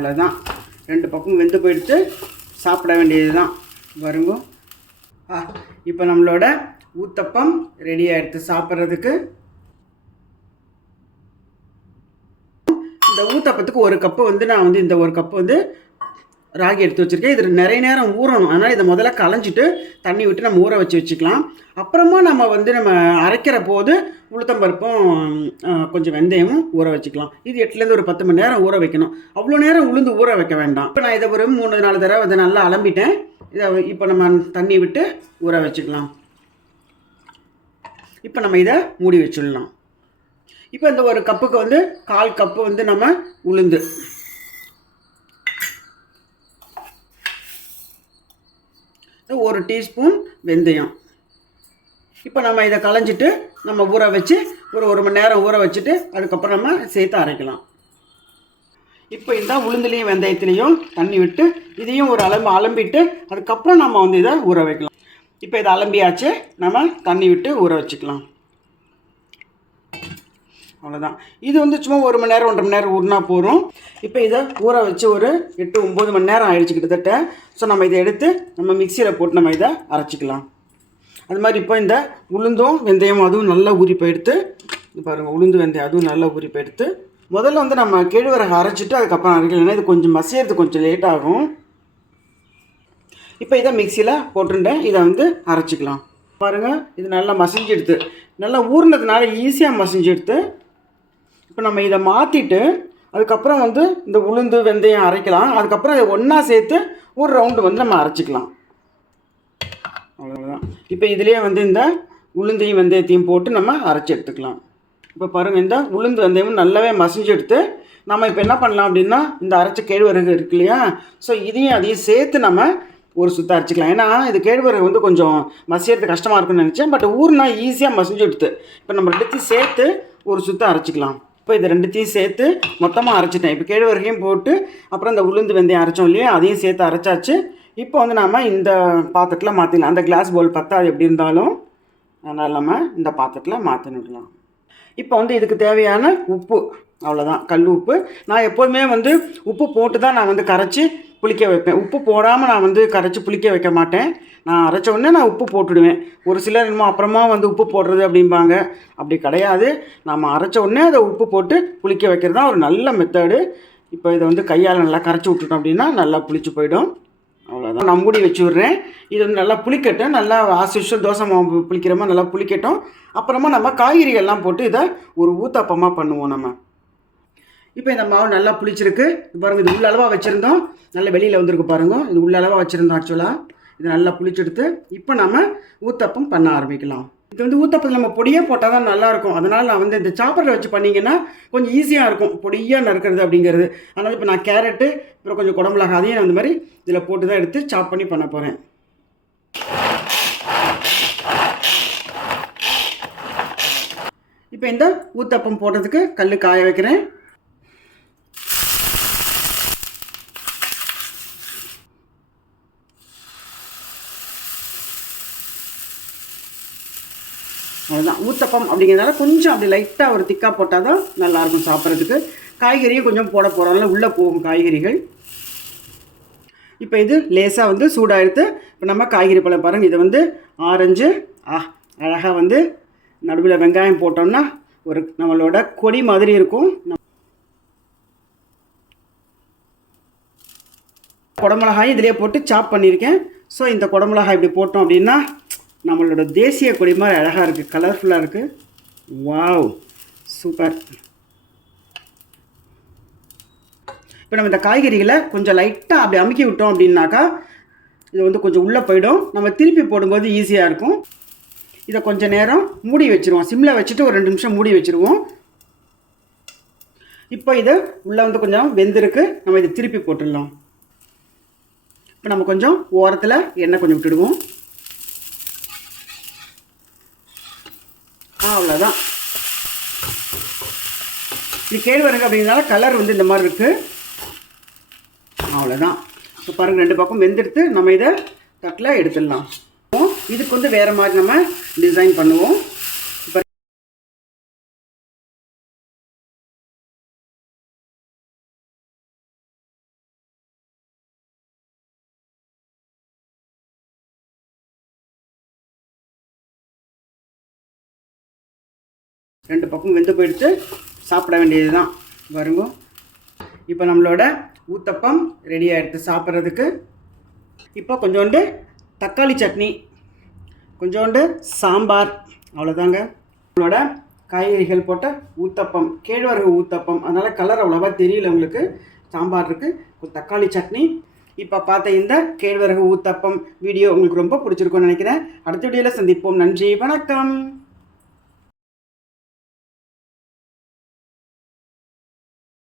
அவ்வளோதான் ரெண்டு பக்கம் வெந்து போயிடுத்து சாப்பிட வேண்டியது தான் வருங்க இப்போ நம்மளோட ஊத்தப்பம் ரெடி ஆகிடுத்து சாப்பிட்றதுக்கு. இந்த ஊத்தப்பத்துக்கு ஒரு கப்பு வந்து நான் வந்து இந்த ஒரு கப்பு வந்து ராகி எடுத்து வச்சுருக்கேன். இது நிறைய நேரம் ஊறணும். அதனால் இதை முதல்ல களைஞ்சிட்டு தண்ணி விட்டு நம்ம ஊற வச்சு வச்சுக்கலாம். அப்புறமா நம்ம வந்து நம்ம அரைக்கிற போது உளுத்தம்பருப்பும் கொஞ்சம் வெந்தயமும் ஊற வச்சுக்கலாம். இது எட்டுலேருந்து ஒரு பத்து மணி நேரம் ஊற வைக்கணும். அவ்வளோ நேரம் உளுந்து ஊற வைக்க வேண்டாம். இப்போ நான் இதை ஒரு மூணு நாலு தடவை இதை நல்லா அலம்பிட்டேன். இதை இப்போ நம்ம தண்ணி விட்டு ஊற வச்சுக்கலாம். இப்போ நம்ம இதை மூடி வச்சிடலாம். இப்போ இந்த ஒரு கப்புக்கு வந்து கால் கப்பு வந்து நம்ம உளுந்து. ஒரு டீஸ்பூன் வெந்தயம். இப்போ நம்ம இதை களைஞ்சிட்டு நம்ம ஊற வச்சு ஒரு ஒரு மணி நேரம் ஊற வச்சுட்டு அதுக்கப்புறம் நம்ம சேர்த்து அரைக்கலாம். இப்போ இந்த உளுந்துலேயும் வெந்தயத்துலேயும் தண்ணி விட்டு இதையும் ஒரு அலம்பு அலம்பிட்டு அதுக்கப்புறம் நம்ம வந்து இதை ஊற வைக்கலாம். இப்போ இதை அலம்பியாச்சு நம்ம தண்ணி விட்டு ஊற வச்சுக்கலாம். அவ்வளோதான் இது வந்து சும்மா ஒரு மணி நேரம் ஒன்றரை மணி நேரம் ஊறினா போதும். இப்போ இதை ஊற வச்சு ஒரு எட்டு ஒம்பது மணி நேரம் ஆயிடுச்சு கிட்டத்தட்ட. ஸோ நம்ம இதை எடுத்து நம்ம மிக்சியில் போட்டு நம்ம இதை அரைச்சிக்கலாம். அது மாதிரி இப்போ இந்த உளுந்தும் வெந்தயம் அதுவும் நல்லா ஊறி போயிடுத்து. பாருங்கள் உளுந்து வெந்தயம் அதுவும் நல்லா ஊறி போயிடுத்து. முதல்ல வந்து நம்ம கேழ்வரகு அரைச்சிட்டு அதுக்கப்புறம் அரைக்கலாம். இது கொஞ்சம் மசியறது கொஞ்சம் லேட் ஆகும். இப்போ இதை மிக்சியில் போட்டுருந்தேன். இதை வந்து அரைச்சிக்கலாம். பாருங்கள் இது நல்லா மசிஞ்செடுத்து. நல்லா ஊறினதுனால ஈஸியாக மசிஞ்செடுத்து. இப்போ நம்ம இதை மாற்றிட்டு அதுக்கப்புறம் வந்து இந்த உளுந்து வெந்தயம் அரைக்கலாம். அதுக்கப்புறம் இதை ஒன்றா சேர்த்து ஒரு ரவுண்டு வந்து நம்ம அரைச்சிக்கலாம். அவ்வளோதான் இப்போ இதுலேயே வந்து இந்த உளுந்தையும் வெந்தயத்தையும் போட்டு நம்ம அரைச்சி எடுத்துக்கலாம். இப்போ பாருங்கள் இந்த உளுந்து வெந்தயமும் நல்லாவே மசிஞ்சு எடுத்து நம்ம இப்போ என்ன பண்ணலாம் அப்படின்னா இந்த அரைச்ச கேழ்வரகு இருக்கு இல்லையா? ஸோ இதையும் அதையும் சேர்த்து நம்ம ஒரு சுத்த அரைச்சிக்கலாம். ஏன்னா இது கேழ்வரகு வந்து கொஞ்சம் மசியறது கஷ்டமாக இருக்குன்னு நினச்சேன். பட் ஊர்னா ஈஸியாக மசிஞ்சு எடுத்து இப்போ நம்ம ரெண்டுத்தையும் சேர்த்து ஒரு சுத்த அரைச்சிக்கலாம். இப்போ இது ரெண்டுத்தையும் சேர்த்து மொத்தமாக அரைச்சிட்டேன். இப்போ கேழ்வரகையும் போட்டு அப்புறம் இந்த உளுந்து வெந்தயம் அரைச்சோம் இல்லையா? அதையும் சேர்த்து அரைச்சாச்சு. இப்போ வந்து நாம் இந்த பாத்திரத்தில் மாற்றிடலாம் அந்த கிளாஸ் பவுல் பத்தாது எப்படி இருந்தாலும். அதனால் நம்ம இந்த பாத்திரத்தில் மாற்றினுடலாம் இப்போ வந்து இதுக்கு தேவையான உப்பு. அவ்வளோதான் கல் உப்பு. நான் எப்போதுமே வந்து உப்பு போட்டு தான் நான் வந்து கரைச்சி புளிக்க வைப்பேன். உப்பு போடாமல் நான் வந்து கரைச்சி புளிக்க வைக்க மாட்டேன். நான் அரைச்ச உடனே நான் உப்பு போட்டுடுவேன். ஒரு சிலர் என்னமோ அப்புறமா வந்து உப்பு போடுறது அப்படிம்பாங்க. அப்படி கிடையாது. நம்ம அரைச்ச உடனே அதை உப்பு போட்டு புளிக்க வைக்கிறது தான் ஒரு நல்ல மெத்தடு இப்போ இதை வந்து கையால் நல்லா கரைச்சி விட்டுட்டோம் அப்படின்னா நல்லா புளிச்சு போயிடும். அவ்வளோதான் நான் மூடி வச்சு விட்றேன் இது வந்து நல்லா புளிக்கட்டும். நல்லா ஆசிஷம் தோசை மாவு புளிக்கிற மாதிரி நல்லா புளிக்கட்டும். அப்புறமா நம்ம காய்கறிகள்லாம் போட்டு இதை ஒரு ஊத்தாப்பமாக பண்ணுவோம் நம்ம. இப்போ இந்த மாவு நல்லா புளிச்சிருக்கு. பாருங்கள் இது உள்ள அளவாக வச்சுருந்தோம். நல்லா வெளியில் வந்திருக்கு பாருங்கள் இது உள்ள அளவாக வச்சுருந்தோம் ஆக்சுவலாக இது நல்லா புளிச்செடுத்து இப்போ நம்ம ஊத்தப்பம் பண்ண ஆரம்பிக்கலாம். இது வந்து ஊத்தப்பத்தில் நம்ம பொடியாக போட்டால் தான் நல்லாயிருக்கும் அதனால் நான் வந்து இந்த சாப்பரில் வச்சு பண்ணிங்கன்னா கொஞ்சம் ஈஸியாக இருக்கும். பொடியாக நறுக்கிறது அப்படிங்கிறது. அதனால் இப்போ நான் கேரட்டு அப்புறம் கொஞ்சம் குடமிளகா அதையும் நான் இந்த மாதிரி இதில் போட்டு தான் எடுத்து சாப் பண்ணி பண்ண போகிறேன் இப்போ இந்த ஊத்தப்பம் போடுறதுக்கு கல் காய வைக்கிறேன். அதுதான் ஊத்தப்பம் அப்படிங்கிறதால கொஞ்சம் அப்படி லைட்டாக ஒரு திக்காக போட்டால் தான் நல்லாயிருக்கும் சாப்பிட்றதுக்கு. காய்கறியும் கொஞ்சம் போட போகிறோம்ல உள்ளே போகும் காய்கறிகள். இப்போ இது லேசாக வந்து சூடாக இப்போ நம்ம காய்கறி பழம் பாருங்கள் இது வந்து ஆரஞ்சு ஆ அழகாக வந்து நடுவில் வெங்காயம் போட்டோம்னா ஒரு நம்மளோட கொடி மாதிரி இருக்கும். குடமிளகாயும் இதிலே போட்டு சாப் பண்ணியிருக்கேன். ஸோ இந்த குடமிளகாய் இப்படி போட்டோம் அப்படின்னா நம்மளோட தேசிய கொடி மாதிரி அழகாக இருக்குது கலர்ஃபுல்லாக இருக்குது வாவ் சூப்பர் இப்போ நம்ம இந்த காய்கறிகளை கொஞ்சம் லைட்டாக அப்படி அமுக்கி விட்டோம் அப்படின்னாக்கா இது வந்து கொஞ்சம் உள்ளே போயிடும். நம்ம திருப்பி போடும்போது ஈஸியாக இருக்கும். இதை கொஞ்சம் நேரம் மூடி வச்சுருவோம். சிம்மில் வச்சுட்டு ஒரு ரெண்டு நிமிஷம் மூடி வச்சுருவோம். இப்போ இது உள்ளே வந்து கொஞ்சம் வெந்திருக்கு. நம்ம இதை திருப்பி போட்டுடலாம். இப்போ நம்ம கொஞ்சம் ஓரத்தில் எண்ணெய் கொஞ்சம் விட்டுடுவோம். அவ்வளோதான் இது கேழ்வரகு அப்படிங்கிறதால கலர் வந்து இந்த மாதிரி இருக்குது அவ்வளோதான் இப்போ பாருங்கள் ரெண்டு பக்கம் வெந்தெடுத்து நம்ம இதை தட்டில் எடுத்துடலாம். இதுக்கு வந்து வேறு மாதிரி நம்ம டிசைன் பண்ணுவோம். ரெண்டு பக்கம் வெந்து போயிடுத்து சாப்பிட வேண்டியது தான் பாருங்க. இப்போ நம்மளோட ஊத்தப்பம் ரெடி ஆகிடுது சாப்பிட்றதுக்கு. இப்போ கொஞ்சோண்டு தக்காளி சட்னி கொஞ்சோண்டு சாம்பார் அவ்வளோதாங்க நம்மளோட காய்கறிகள் போட்ட ஊத்தப்பம் கேழ்வரகு ஊத்தப்பம் அதனால் கலர் அவ்வளோவா தெரியல உங்களுக்கு. சாம்பார் இருக்குது தக்காளி சட்னி. இப்போ பார்த்த இந்த கேழ்வரகு ஊத்தப்பம் வீடியோ உங்களுக்கு ரொம்ப பிடிச்சிருக்கும்னு நினைக்கிறேன். அடுத்த வீடியோவில் சந்திப்போம். நன்றி வணக்கம்.